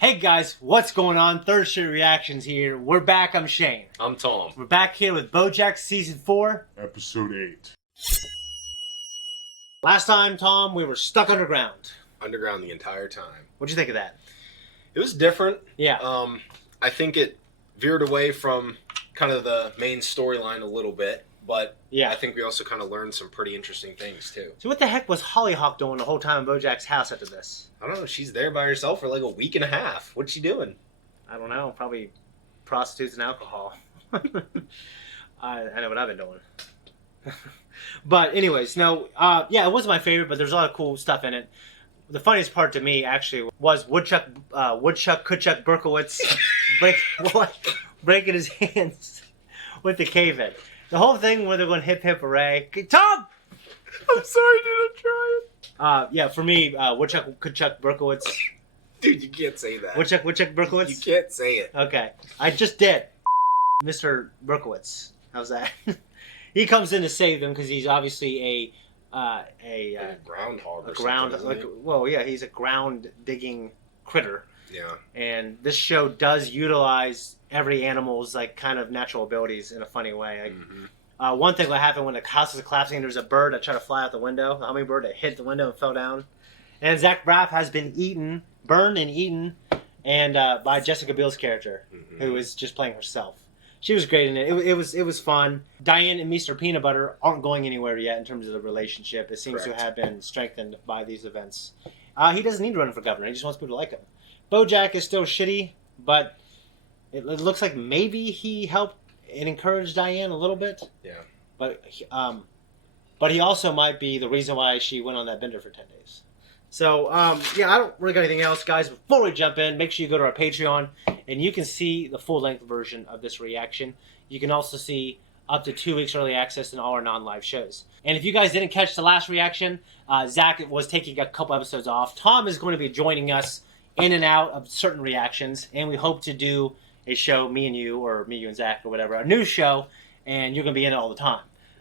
Hey guys, what's going on? Third Shirt Reactions here. We're back. I'm Shane. I'm Tom. We're back here with BoJack Season 4. Episode 8. Last time, Tom, we were stuck underground. Underground the entire time. What'd you think of that? It was different. Yeah. I think it veered away from kind of the main storyline a little bit, but Yeah. I think we also kind of learned some pretty interesting things too. So what the heck was Hollyhock doing the whole time in BoJack's house after this? I don't know. She's there by herself for like a week and a half. What's she doing? I don't know. Probably prostitutes and alcohol. I know what I've been doing. But anyways, no, yeah, it wasn't my favorite, but there's a lot of cool stuff in it. The funniest part to me, actually, was Woodchuck Kutchuck Berkowitz breaking his hands with the cave-in. The whole thing where they're going hip hip hooray. Tom! I'm sorry, dude. I'm trying. Yeah, for me, Woodchuck Kutchuck Berkowitz. Dude, you can't say that. Woodchuck Berkowitz? You can't say it. Okay. I just did. Mr. Berkowitz. How's that? He comes in to save them because he's obviously a groundhog. A ground. Well, yeah, he's a ground digging critter. Yeah. And this show does utilize every animal's like kind of natural abilities in a funny way. Like, one thing that happened when the house is collapsing and there's a bird that tried to fly out the window, the hummingbird that hit the window and fell down. And Zach Braff has been burned and eaten, and by Jessica Biel's character, who is just playing herself. She was great in it. It was fun. Diane and Mr. Peanut Butter aren't going anywhere yet in terms of the relationship. It seems to have been strengthened by these events. He doesn't need to run for governor. He just wants people to like him. BoJack is still shitty, but it looks like maybe he helped and encouraged Diane a little bit. Yeah. But he also might be the reason why she went on that bender for 10 days. So, yeah, I don't really got anything else, guys. Before we jump in, make sure you go to our Patreon, and you can see the full-length version of this reaction. You can also see up to 2 weeks early access in all our non-live shows. And if you guys didn't catch the last reaction, Zach was taking a couple episodes off. Tom is going to be joining us in and out of certain reactions, and we hope to do a show, me and you, or me, you, and Zach, or whatever, a new show, and you're going to be in it all the time.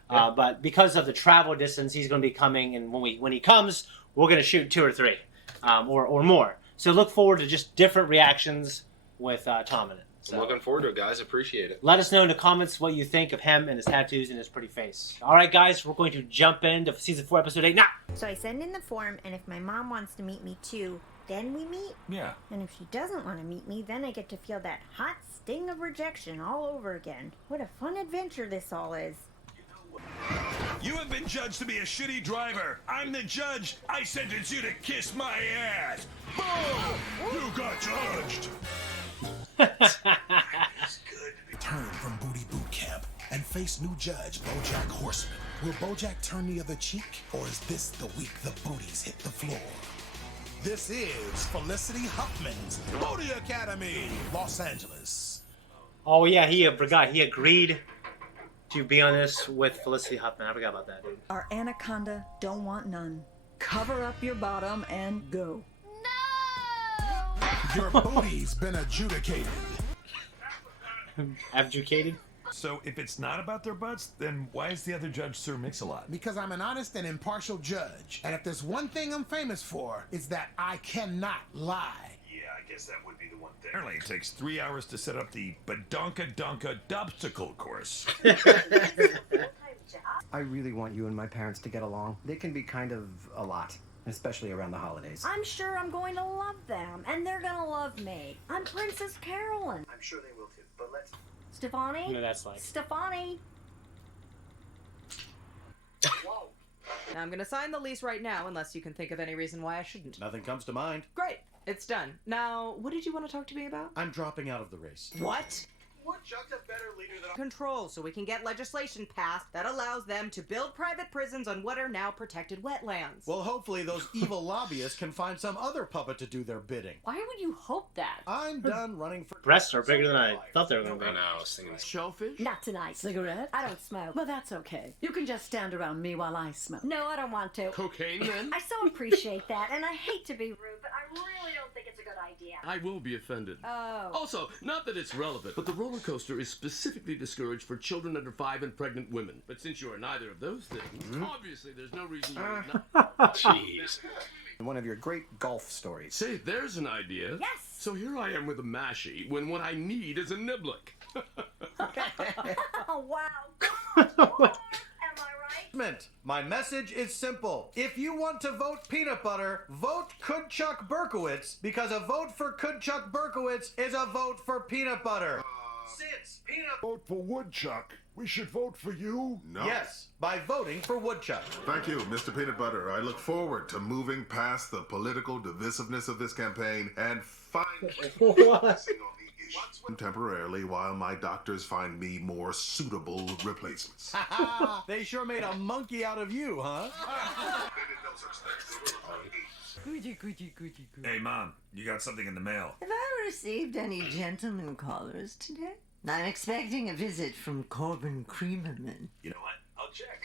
Yeah. But because of the travel distance, he's going to be coming, and when he comes, we're going to shoot 2 or 3, or more. So look forward to just different reactions with Tom in it. So, I'm looking forward to it, guys. Appreciate it. let us know in the comments what you think of him and his tattoos and his pretty face. All right, guys, we're going to jump into Season 4, Episode 8 now. So I send in the form, and if my mom wants to meet me too, then we meet? Yeah. And if she doesn't want to meet me, then I get to feel that hot sting of rejection all over again. What a fun adventure this all is. You have been judged to be a shitty driver. I'm the judge. I sentence you to kiss my ass. Boom! You got judged. Return from booty boot camp and face new judge BoJack Horseman. Will BoJack turn the other cheek, or is this the week the booties hit the floor? This is Felicity Huffman's Booty Academy, Los Angeles. Oh, yeah, he forgot. He agreed to be on this with Felicity Huffman. I forgot about that, dude. Our anaconda don't want none. Cover up your bottom and go. Your booty's been adjudicated. Abjudicated? So if it's not about their butts, then why is the other judge Sir Mix-a-Lot? Because I'm an honest and impartial judge. And if there's one thing I'm famous for, it's that I cannot lie. Yeah, I guess that would be the one thing. Apparently it takes 3 hours to set up the Badonka Donka Dobstacle course. I really want you and my parents to get along. They can be kind of a lot, especially around the holidays. I'm sure I'm going to love them, and they're going to love me. I'm Princess Carolyn. I'm sure they will too, but let's... Stefani? You know that's like... Stefani? Whoa. I'm gonna sign the lease right now, unless you can think of any reason why I shouldn't. Nothing comes to mind. Great. It's done. Now, what did you want to talk to me about? I'm dropping out of the race. What? Woodchuck's a better leader than Control, so we can get legislation passed that allows them to build private prisons on what are now protected wetlands. Well, hopefully those evil lobbyists can find some other puppet to do their bidding. Why would you hope that? I'm done running for... Breasts are bigger than I thought they were going to I be. know. I was thinking Shellfish? Not tonight. Cigarette? I don't smoke. Well, that's okay. You can just stand around me while I smoke. No, I don't want to. cocaine then? I so appreciate that, and I hate to be rude, but I really don't think it's a good idea. I will be offended. Oh. Also, not that it's relevant, but the roller coaster is specifically discouraged for children under 5 and pregnant women. But since you are neither of those things, obviously there's no reason you would not. Jeez. One of your great golf stories. Say, there's an idea. Yes! So here I am with a mashie when what I need is a niblick. Oh, wow. Gosh, what? Am I right? My message is simple. If you want to vote peanut butter, vote Kudchuk Berkowitz, because a vote for Kudchuk Berkowitz is a vote for peanut butter. Since peanut Vote for Woodchuck. We should vote for you? No. Yes, by voting for Woodchuck. Thank you, Mr. Peanut Butter. I look forward to moving past the political divisiveness of this campaign and finally focusing on the issue temporarily while my doctors find me more suitable replacements. They sure made a monkey out of you, huh? Hey, Mom, you got something in the mail. Have I received any gentlemen callers today? I'm expecting a visit from Corbin Creamerman. You know what? I'll check.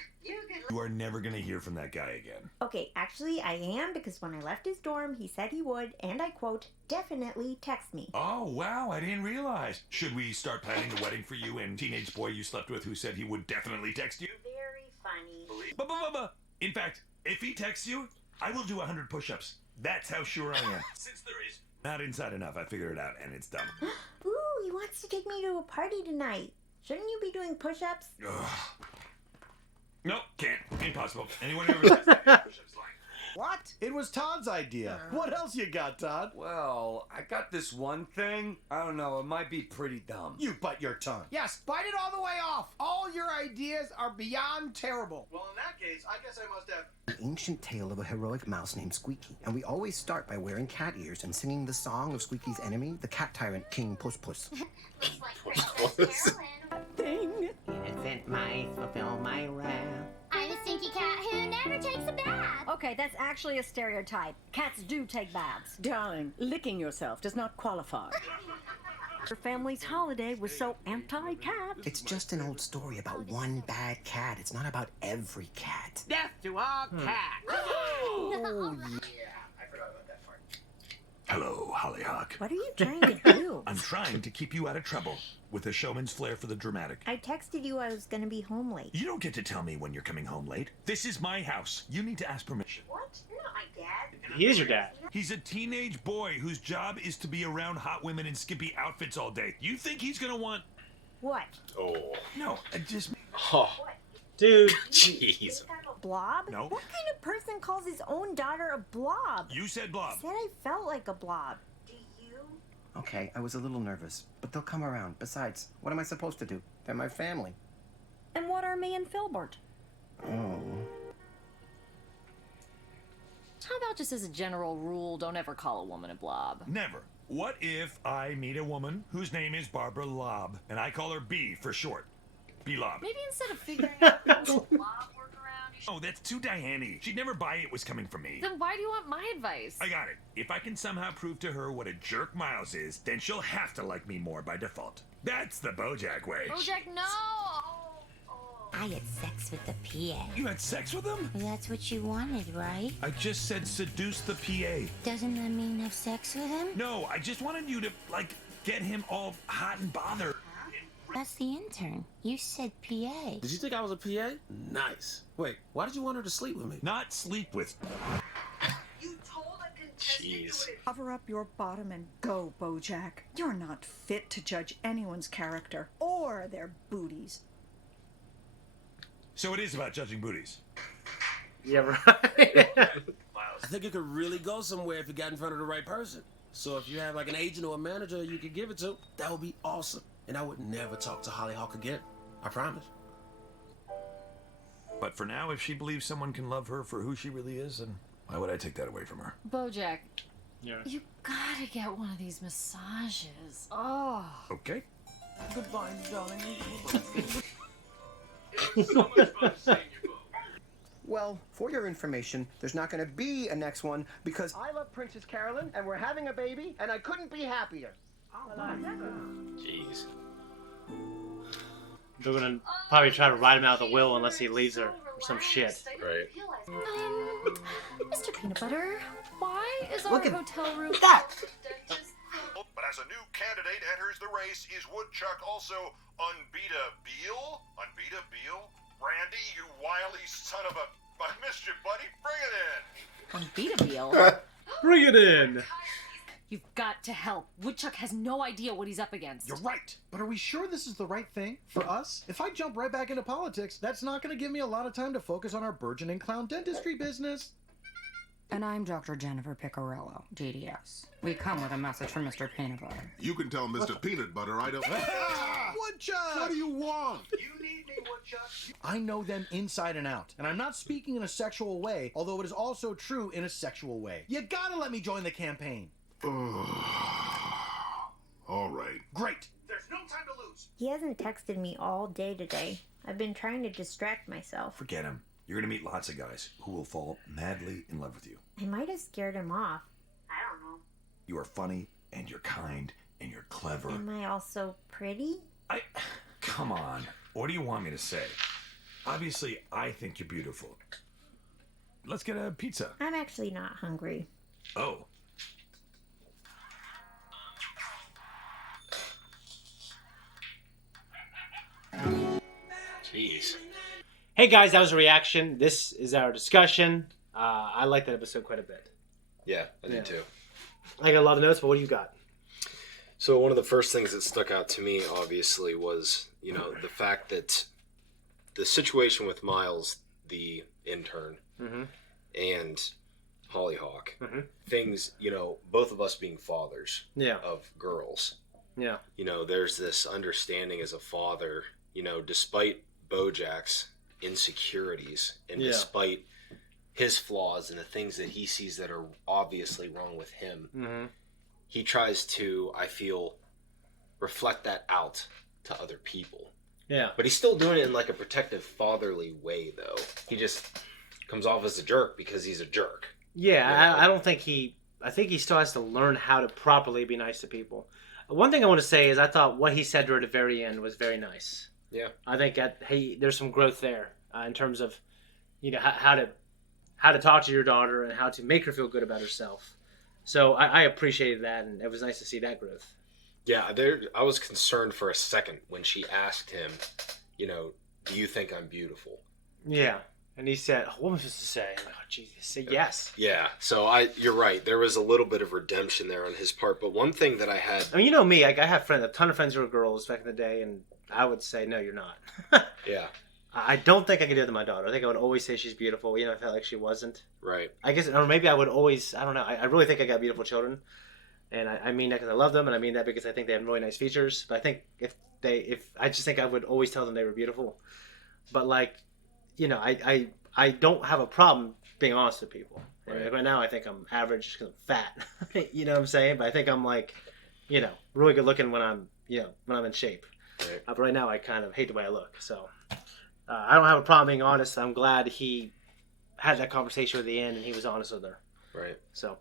You are never gonna hear from that guy again. Okay, actually, I am, because when I left his dorm, he said he would, and I quote, definitely text me. Oh, wow, I didn't realize. Should we start planning the wedding for you and teenage boy you slept with who said he would definitely text you? Very funny. In fact, if he texts you, I will do 100 push-ups. That's how sure I am. Since there is not inside enough, I figured it out, and it's done. Ooh, he wants to take me to a party tonight. Shouldn't you be doing push-ups? Ugh. No, can't. Impossible. Anyone who ever does that push-ups like. What? It was Todd's idea. What else you got, Todd? Well, I got this one thing. I don't know, it might be pretty dumb. You bite your tongue. Yes, bite it all the way off. All your ideas are beyond terrible. Well, in that case, I guess I must have... An ancient tale of a heroic mouse named Squeaky. And we always start by wearing cat ears and singing the song of Squeaky's enemy, the cat tyrant King Puss Puss. Thing. Innocent mice fulfill my wrath. I'm a stinky cat who never takes a bath. Okay, that's actually a stereotype. Cats do take baths. Darling, licking yourself does not qualify. Your family's holiday was so anti-cat. It's just an old story about one bad cat. It's not about every cat. Death to all cats. Oh, yeah. Hello, Hollyhock. What are you trying to do? I'm trying to keep you out of trouble with a showman's flair for the dramatic. I texted you I was going to be home late. You don't get to tell me when you're coming home late. This is my house. You need to ask permission. What? You're not my dad. He is your dad. He's a teenage boy whose job is to be around hot women in skimpy outfits all day. You think he's gonna want... What? Oh. No, I just... Oh. Dude. Jeez. A blob? No. What kind of person calls his own daughter a blob? You said blob. I said I felt like a blob. Do you? Okay, I was a little nervous, but they'll come around. Besides, what am I supposed to do? They're my family. And what are me and Filbert? Oh. How about just as a general rule, don't ever call a woman a blob? Never. What if I meet a woman whose name is Barbara Lob, and I call her B for short? B-Lob. Maybe instead of figuring out how to blob work around, Oh, that's too Diane-y. She'd never buy it was coming from me. then why do you want my advice? I got it. If I can somehow prove to her what a jerk Miles is, then she'll have to like me more by default. That's the BoJack way. BoJack, no! I had sex with the PA. You had sex with him? That's what you wanted, right? I just said seduce the PA. Doesn't that mean have sex with him? No, I just wanted you to, like, get him all hot and bothered. That's the intern. You said PA. Did you think I was a PA? Nice. Wait, why did you want her to sleep with me? Not sleep with. You told a contestant Jeez. Cover up your bottom and go, BoJack. You're not fit to judge anyone's character or their booties. So it is about judging booties. Yeah, right. I think it could really go somewhere if you got in front of the right person. So if you have like an agent or a manager you could give it to, that would be awesome. And I would never talk to Hollyhock again. I promise. But for now, if she believes someone can love her for who she really is, then why would I take that away from her? BoJack, Yeah. you gotta get one of these massages. Oh. Okay. Goodbye, darling. Well, for your information, there's not going to be a next one because I love Princess Carolyn and we're having a baby and I couldn't be happier. Jeez. They're gonna probably try to write him out of the will unless he leaves her or some shit. Right. Mr. Peanut Butter, why is our Look at hotel room... that! But as a new candidate enters the race, is Woodchuck also Unbeata Beal? Unbeata Beal? Randy, you wily son of a... I missed you, buddy. Bring it in. Unbeatable. Bring it in. You've got to help. Woodchuck has no idea what he's up against. You're right. But are we sure this is the right thing for us? If I jump right back into politics, that's not going to give me a lot of time to focus on our burgeoning clown dentistry business. And I'm Dr. Jennifer Picarello, DDS. We come with a message from Mr. Peanut Butter. You can tell Mr. Peanut Butter I don't... Woodchuck! What do you want? You need me, Woodchuck. I know them inside and out. And I'm not speaking in a sexual way, although it is also true in a sexual way. You gotta let me join the campaign. All right. Great. There's no time to lose. He hasn't texted me all day today. I've been trying to distract myself. Forget him. You're going to meet lots of guys who will fall madly in love with you. I might have scared him off. I don't know. You are funny, and you're kind, and you're clever. Am I also pretty? Come on. What do you want me to say? Obviously, I think you're beautiful. Let's get a pizza. I'm actually not hungry. Oh. Jeez. Hey guys, that was a reaction. This is our discussion. I like that episode quite a bit. Yeah, I did too. I got a lot of notes, but what do you got? So one of the first things that stuck out to me, obviously, was, the fact that the situation with Miles, the intern, and Hollyhock, things, both of us being fathers of girls. Yeah. There's this understanding as a father, despite BoJack's insecurities and despite his flaws and the things that he sees that are obviously wrong with him, he tries to, I feel, reflect that out to other people. Yeah. But he's still doing it in like a protective, fatherly way, though. He just comes off as a jerk because he's a jerk. Yeah, I don't think I think he still has to learn how to properly be nice to people. One thing I want to say is I thought what he said to her at the very end was very nice. Yeah. I think there's some growth there in terms of, how to talk to your daughter and how to make her feel good about herself. So I appreciated that, and it was nice to see that growth. Yeah, I was concerned for a second when she asked him, do you think I'm beautiful? Yeah. And he said, what am I supposed to say? I'm like, oh, Jesus, say yes. Yeah, so you're right. There was a little bit of redemption there on his part. But one thing that I had... I mean, you know me. I have a ton of friends who were girls back in the day, and I would say, no, you're not. Yeah. I don't think I could do it to my daughter. I think I would always say she's beautiful, I felt like she wasn't. Right. I guess, or maybe I would always, I don't know. I really think I got beautiful children. And I mean that because I love them, and I mean that because I think they have really nice features. But I think I just think I would always tell them they were beautiful. But I don't have a problem being honest with people. Right. Right now I think I'm average because I'm fat. You know what I'm saying? But I think I'm really good looking when I'm in shape. Right. But right now I kind of hate the way I look. So I don't have a problem being honest. I'm glad he had that conversation at the end and he was honest with her. Right. So,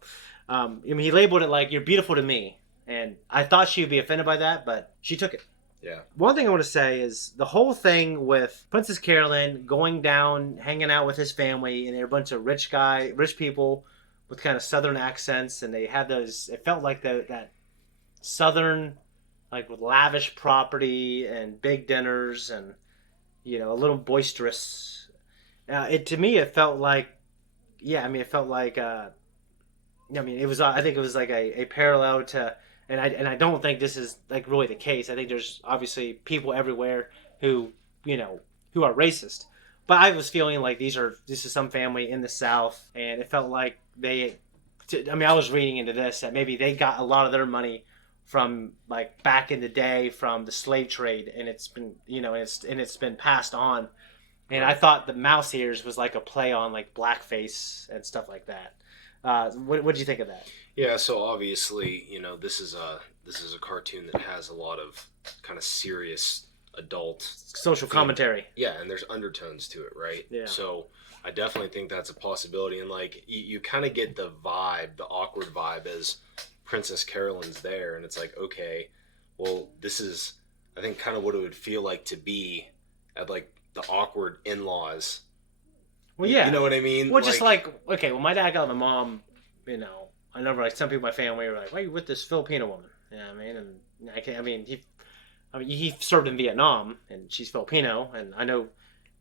he labeled it like, you're beautiful to me. And I thought she would be offended by that, but she took it. Yeah. One thing I want to say is the whole thing with Princess Carolyn going down, hanging out with his family, and they're a bunch of rich people with kind of southern accents, and they had those, it felt like that southern, like with lavish property and big dinners and, a little boisterous. To me, it felt like, it felt like, it was, I think it was like a parallel to, and I don't think this is like really the case. I think there's obviously people everywhere who are racist. But I was feeling like this is some family in the South, and it felt like I was reading into this that maybe they got a lot of their money from like back in the day from the slave trade, and it's been it's been passed on. And I thought the mouse ears was like a play on like blackface and stuff like that. What did you think of that? Yeah, so obviously, this is a cartoon that has a lot of kind of serious adult social commentary. Yeah, and there's undertones to it, right? Yeah. So I definitely think that's a possibility, and like you kind of get the vibe, the awkward vibe, as Princess Carolyn's there, and it's like, okay, well, this is, I think, kind of what it would feel like to be at like the awkward in-laws. Well, yeah. You know what I mean? Well, just like, okay, well, my dad got my mom, I remember like some people in my family were like, why are you with this Filipino woman? You know what I mean? And he served in Vietnam, and she's Filipino, and I know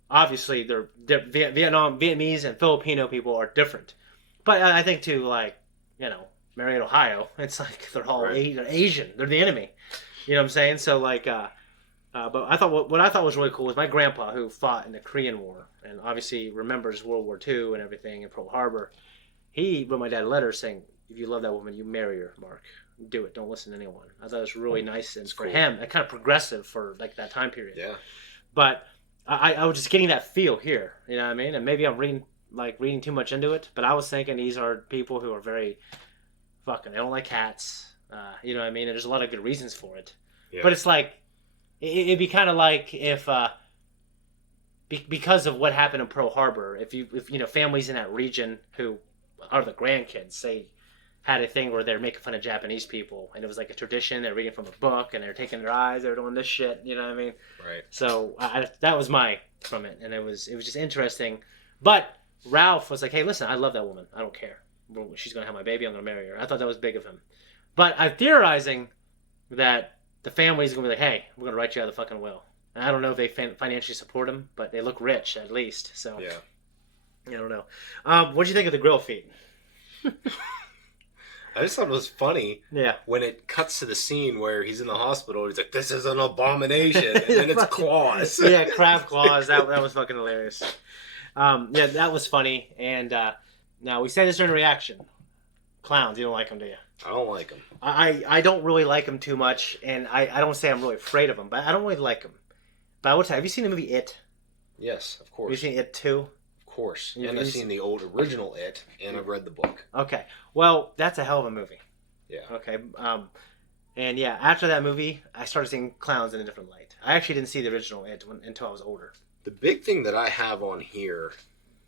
obviously Vietnamese and Filipino people are different. But I think too, like, Marietta, Ohio. It's like they're all Right. they're Asian. They're the enemy. You know what I'm saying? So like, but I thought what I thought was really cool was my grandpa who fought in the Korean War and obviously remembers World War II and everything in Pearl Harbor. He wrote my dad a letter saying, "If you love that woman, you marry her, Mark. Do it. Don't listen to anyone." I thought it was really nice and for cool. him, and kind of progressive for like that time period. Yeah. But I was just getting that feel here. You know what I mean? And maybe I'm reading too much into it, but I was thinking these are people who are very fucking. They don't like cats. You know what I mean? And there's a lot of good reasons for it. Yeah. But it's like it'd be kind of like if because of what happened in Pearl Harbor, if you know families in that region who are the grandkids, they had a thing where they're making fun of Japanese people, and it was like a tradition. They're reading from a book, and they're taking their eyes. They're doing this shit. You know what I mean? Right. So that was my from it, and it was just interesting. But Ralph was like, "Hey, listen, I love that woman. I don't care. She's gonna have my baby. I'm gonna marry her." I thought that was big of him. But I'm theorizing that the family's gonna be like, "Hey, we're gonna write you out of the fucking will." And I don't know if they financially support him, but they look rich at least. So Yeah. I don't know. What do you think of the grill feet? I just thought it was funny. Yeah. When it cuts to the scene where he's in the hospital, he's like, "This is an abomination," and then it's claws. Yeah, crab claws. That was fucking hilarious. Yeah, that was funny. And now we say this during reaction. Clowns, you don't like them, do you? I don't like them. I don't really like them too much, and I don't say I'm really afraid of them, but I don't really like them. But I will tell you, have you seen the movie It? Yes, of course. Have you seen It 2? Of course. You- And I've seen the old original It, and I've read the book. Okay. Well, that's a hell of a movie. Yeah. Okay. And yeah, after that movie, I started seeing clowns in a different light. I actually didn't see the original It until I was older. The big thing that I have on here,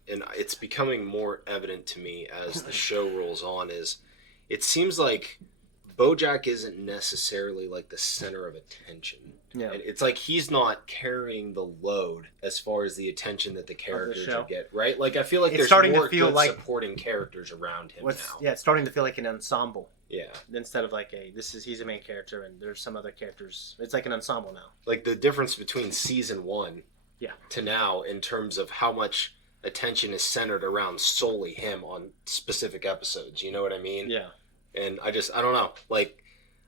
and it's becoming more evident to me as the show rolls on, is it seems like BoJack isn't necessarily like the center of attention. Yeah. It's like he's not carrying the load as far as the attention that the characters show. get, right? Like I feel like It's there's starting to more feel good like- supporting characters around him now. Yeah, it's starting to feel like an ensemble. Yeah. Instead of like he's a main character and there's some other characters. It's like an ensemble now. Like the difference between season 1 Yeah. to now in terms of how much attention is centered around solely him on specific episodes. You know what I mean? Yeah. And I don't know. Like,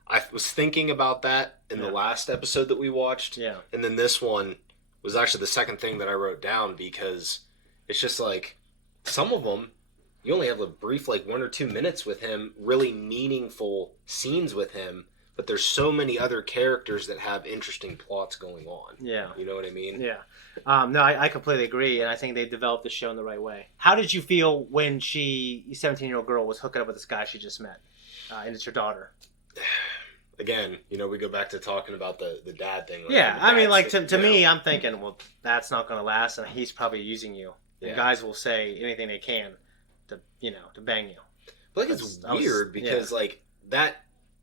I was thinking about that in the last episode that we watched. Yeah. And then this one was actually the second thing that I wrote down because it's just like some of them, you only have a brief, like 1 or 2 minutes with him, really meaningful scenes with him, but there's so many other characters that have interesting plots going on. Yeah. You know what I mean? Yeah. No, I completely agree, and I think they developed the show in the right way. How did you feel when the 17-year-old girl was hooking up with this guy she just met? And it's your daughter. Again, we go back to talking about the dad thing. Like, Yeah, the I mean, dad's like, thing, to me, I'm thinking, well, that's not going to last, and he's probably using you. And Yeah. guys will say anything they can to bang you. But like it's weird because like that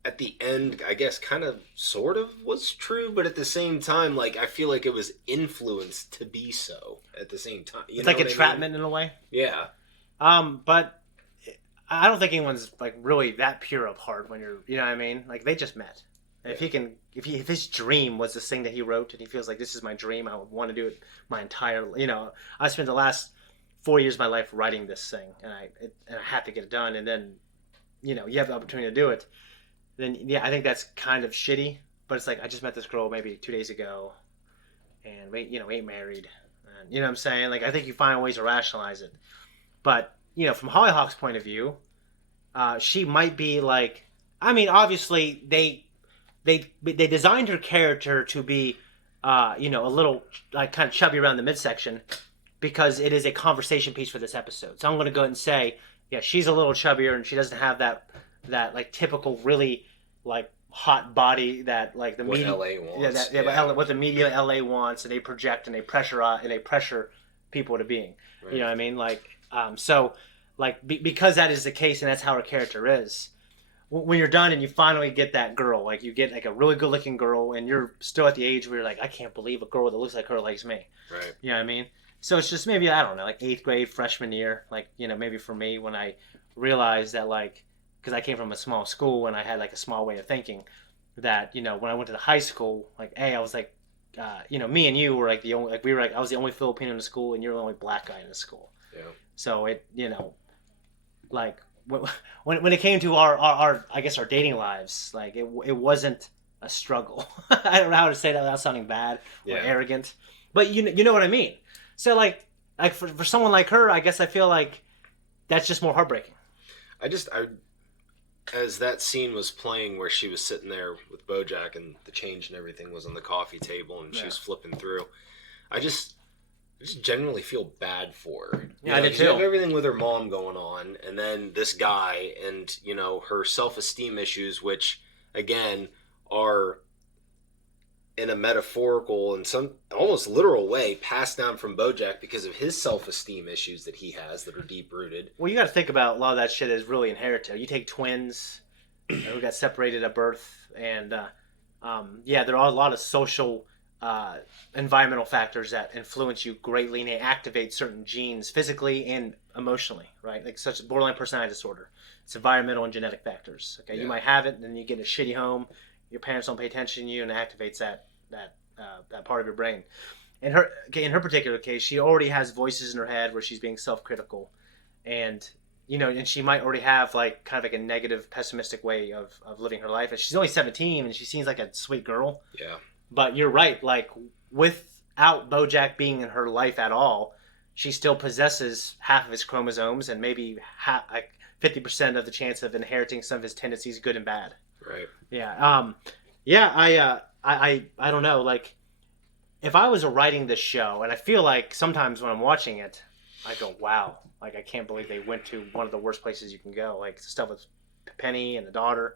at the end, I guess, kind of sort of was true, but at the same time, like I feel like it was influenced to be so at the same time. You It's know like what I entrapment mean? in a way. Yeah. But I don't think anyone's like really that pure of heart when you're, you know what I mean? Like they just met. And if his dream was this thing that he wrote and he feels like this is my dream, I would want to do it my entire, I spent the last 4 years of my life writing this thing and I had to get it done. And then, you have the opportunity to do it. Then, yeah, I think that's kind of shitty, but it's like, I just met this girl maybe 2 days ago and we ain't married. And, you know what I'm saying? Like, I think you find ways to rationalize it. But, from Hollyhock's point of view, she might be like, I mean, obviously they designed her character to be, a little like kind of chubby around the midsection because it is a conversation piece for this episode. So I'm going to go ahead and say, yeah, she's a little chubbier and she doesn't have that like typical really like hot body that like the What media LA wants. But what the media LA wants, and they project and they pressure people to being. Right. You know what I mean? Like so like because that is the case and that's how her character is. When you're done and you finally get that girl, like you get like a really good looking girl and you're still at the age where you're like, I can't believe a girl that looks like her likes me. Right. You know what I mean? So it's just maybe, I don't know, like 8th grade, freshman year, like, maybe for me when I realized that like, because I came from a small school and I had like a small way of thinking that, when I went to the high school, like, I was like, me and you were like the only, like we were like, I was the only Filipino in the school and you're the only black guy in the school. Yeah. So it, like when it came to our I guess our dating lives, like it wasn't a struggle. I don't know how to say that without sounding bad or arrogant, but you know what I mean. So like for someone like her, I guess I feel like that's just more heartbreaking. As that scene was playing where she was sitting there with BoJack and the change and everything was on the coffee table and she was flipping through, I just genuinely feel bad for her. Yeah, I did too. She have everything with her mom going on, and then this guy, and her self-esteem issues, which again are in a metaphorical and some almost literal way passed down from BoJack because of his self-esteem issues that he has that are deep-rooted. Well, you got to think about a lot of that shit is really inherited. You take twins who got separated at birth, and there are a lot of social, environmental factors that influence you greatly, and they activate certain genes physically and emotionally, right? Like such as borderline personality disorder. It's environmental and genetic factors. Okay, you might have it, and then you get in a shitty home. Your parents don't pay attention to you, and it activates that part of your brain. In her particular case, she already has voices in her head where she's being self-critical, and and she might already have like kind of like a negative, pessimistic way of living her life. And she's only 17, and she seems like a sweet girl. Yeah. But you're right. Like without BoJack being in her life at all, she still possesses half of his chromosomes and maybe 50% of the chance of inheriting some of his tendencies, good and bad. Right. Yeah. I don't know. Like, if I was writing this show, and I feel like sometimes when I'm watching it, I go, wow. Like, I can't believe they went to one of the worst places you can go. Like, stuff with Penny and the daughter.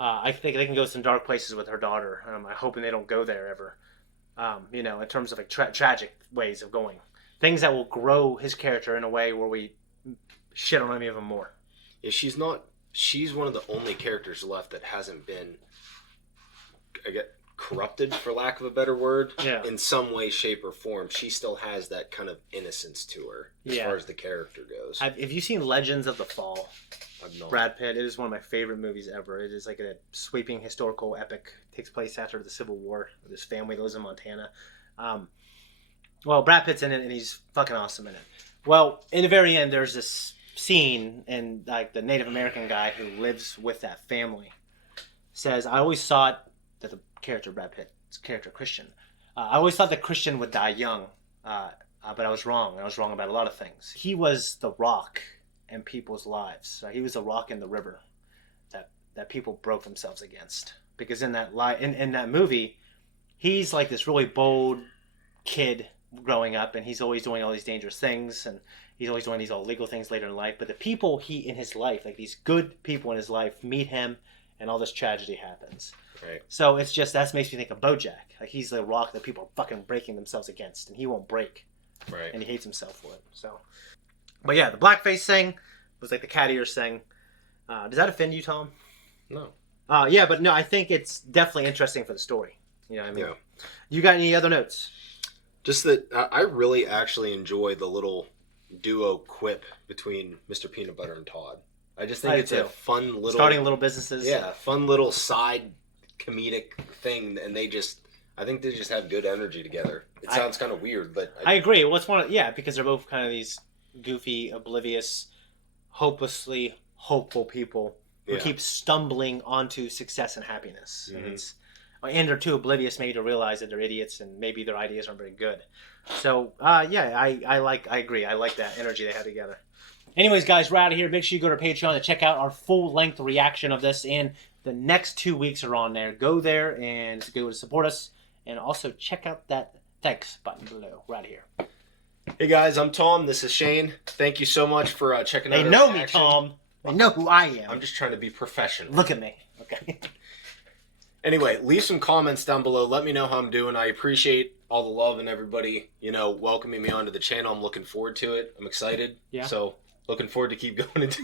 I think they can go some dark places with her daughter. I'm hoping they don't go there ever. In terms of like tragic ways of going. Things that will grow his character in a way where we shit on him even more. Yeah, she's one of the only characters left that hasn't been, I get corrupted, for lack of a better word, in some way, shape, or form. She still has that kind of innocence to her as far as the character goes. Have you seen Legends of the Fall? I've not. Brad Pitt. It is one of my favorite movies ever. It is like a sweeping historical epic. It takes place after the Civil War. His family lives in Montana. Brad Pitt's in it, and he's fucking awesome in it. Well, in the very end, there's this scene, and like the Native American guy who lives with that family says, I always thought that the character, Brad Pitt's character, Christian, I always thought that Christian would die young, but I was wrong. I was wrong about a lot of things. He was the rock in people's lives. He was the rock in the river that people broke themselves against. Because in that in that movie, he's like this really bold kid growing up, and he's always doing all these dangerous things, and he's always doing these illegal things later in life. But the people in his life, like these good people in his life, meet him, and all this tragedy happens. Right. So it's just, that makes me think of BoJack. Like, he's the rock that people are fucking breaking themselves against, and he won't break. Right. And he hates himself for it. So, but yeah, the blackface thing was like the cat ears thing. Does that offend you, Tom? No. Yeah, but no, I think it's definitely interesting for the story. You know what I mean? Yeah. You got any other notes? Just that I really actually enjoy the little duo quip between Mr. Peanut Butter and Todd. I just think it's a fun little... Starting little businesses. Yeah, fun little side comedic thing, and I think they just have good energy together. It sounds kind of weird, but... I agree. Well, because they're both kind of these goofy, oblivious, hopelessly hopeful people who keep stumbling onto success and happiness. Mm-hmm. And they're too oblivious maybe to realize that they're idiots and maybe their ideas aren't very good. So, I agree. I like that energy they had together. Anyways, guys, we're out of here. Make sure you go to our Patreon to check out our full-length reaction of this, and the next 2 weeks are on there. Go there and go to support us, and also check out that thanks button below. We're out of here. Hey, guys, I'm Tom. This is Shane. Thank you so much for checking out They know me, Tom. They know who I am. I'm just trying to be professional. Look at me. Okay. Anyway, leave some comments down below. Let me know how I'm doing. I appreciate all the love and everybody, welcoming me onto the channel. I'm looking forward to it. I'm excited. Yeah. So, looking forward to keep going into